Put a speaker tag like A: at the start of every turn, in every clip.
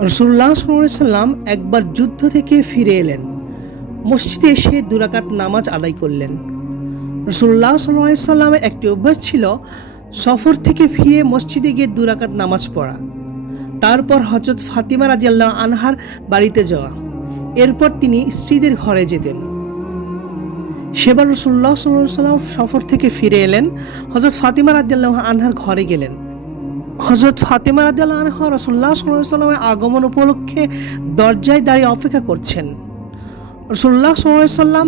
A: রসুল্লাহ সাল্লাম একবার যুদ্ধ থেকে ফিরে এলেন। মসজিদে এসে দুরাকাত নামাজ আদায় করলেন। রসুল্লাহ সাল্লামের একটি অভ্যাস ছিল সফর থেকে ফিরে মসজিদে গিয়ে দুরাকাত নামাজ পড়া। তারপর হজরত ফাতিমা রাজিয়াল্লাহ আনহার বাড়িতে যাওয়া। এরপর তিনি স্ত্রীদের ঘরে যেতেন। সেবার রসুল্লাহ সাল্লাম সফর থেকে ফিরে এলেন। হজরত ফাতিমা রাজিয়াল্লাহ আনহার ঘরে গেলেন। হজরত ফাতেমা রাদিয়াল্লাহু আনহা সাল্লাল্লাহু সাল্লামের আগমন উপলক্ষে দরজায় দাঁড়িয়ে অপেক্ষা করছেন। সাল্লাল্লাহু সাল্লাম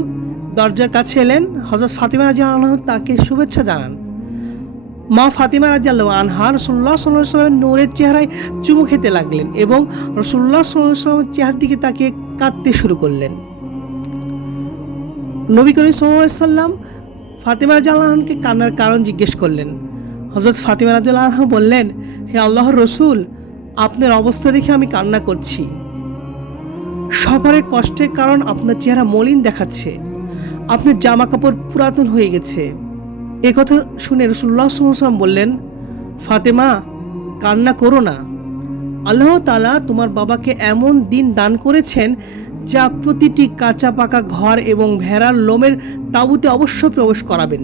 A: দরজার কাছে এলেন হজরত ফাতিমা রাদিয়াল্লাহু আনহা তাকে শুভেচ্ছা জানান। মা ফাতিমা রাদিয়াল্লাহু আনহা রাসূলুল্লাহ সাল্লাল্লাহু আলাইহি সাল্লামের নূরের চেহারায় চুমু খেতে লাগলেন এবং আলাইহি সাল্লামের চেহারার দিকে তাকে কাঁদতে শুরু করলেন। নবী করিম সাল্লাম ফাতিমা রাদিয়াল্লাহু আনহাকে কান্নার কারণ জিজ্ঞেস করলেন হজরত ফাতিমা রাদিয়াল্লাহু আনহা বললেন, হে আল্লাহর রসুল, আপনার অবস্থা দেখে আমি কান্না করছি। সফরের কষ্টের কারণ আপনার চেহারা মলিন দেখাচ্ছে। আপনার জামা কাপড় পুরাতন হয়ে গেছে। এ কথা শুনে রসুল্লাহ সাল্লাম বললেন, ফাতেমা, কান্না করো না। আল্লাহ তালা তোমার বাবাকে এমন দিন দান করেছেন যা প্রতিটি কাঁচা পাকা ঘর এবং ভেড়ার লোমের তাঁবুতে অবশ্য প্রবেশ করাবেন।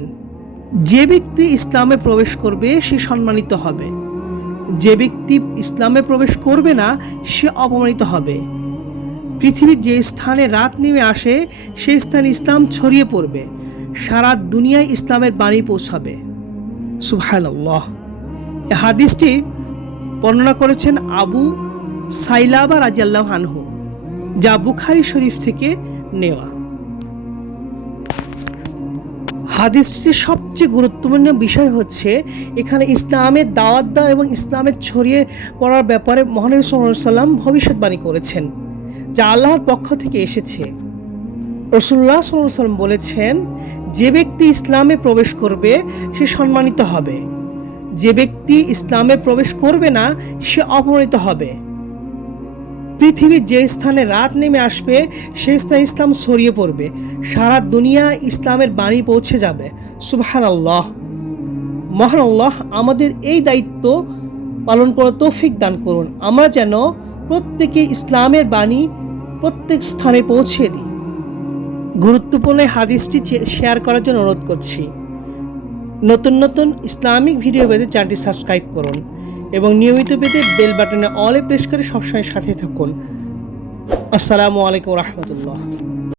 A: যে ব্যক্তি ইসলামে প্রবেশ করবে, সে সম্মানিত হবে। যে ব্যক্তি ইসলামে প্রবেশ করবে না, সে অপমানিত হবে। পৃথিবীর যে স্থানে রাত নেমে আসে, সেই স্থানে ইসলাম ছড়িয়ে পড়বে। সারা দুনিয়ায় ইসলামের বাণী পৌঁছাবে। সুবহানাল্লাহ। এ হাদিসটি বর্ণনা করেছেন আবু সাইলাবা রাজিয়াল্লাহ আনহু, যা বুখারি শরীফ থেকে নেওয়া। হাদিসটির সবচেয়ে গুরুত্বপূর্ণ বিষয় হচ্ছে এখানে ইসলামের দাওয়াত দেওয়া এবং ইসলামের ছড়িয়ে পড়ার ব্যাপারে মহানবী সাল্লাম ভবিষ্যৎবাণী করেছেন, যা আল্লাহর পক্ষ থেকে এসেছে। রসুল্লাহ সাল্লাম বলেছেন, যে ব্যক্তি ইসলামে প্রবেশ করবে, সে সম্মানিত হবে। যে ব্যক্তি ইসলামে প্রবেশ করবে না, সে অপমানিত হবে। পৃথিবীর যে স্থানে রাত নেমে আসবে, সেই স্থানে ইসলাম ছড়িয়ে পড়বে। সারা দুনিয়া ইসলামের বাণী পৌঁছে যাবে। সুবহান আল্লাহ মহান আল্লাহ আমাদের এই দায়িত্ব পালন করার তৌফিক দান করুন। আমরা যেন প্রত্যেকে ইসলামের বাণী প্রত্যেক স্থানে পৌঁছে দিই। গুরুত্বপূর্ণ হাদিসটি শেয়ার করার জন্য অনুরোধ করছি। নতুন নতুন ইসলামিক ভিডিও পেতে চ্যানেলটি সাবস্ক্রাইব করুন। এবং নিয়মিত পেতে বেল বাটনে অলে প্রেস করে সবসময় সাথে থাকুন। আসসালামু আলাইকুম রহমতুল্লাহ।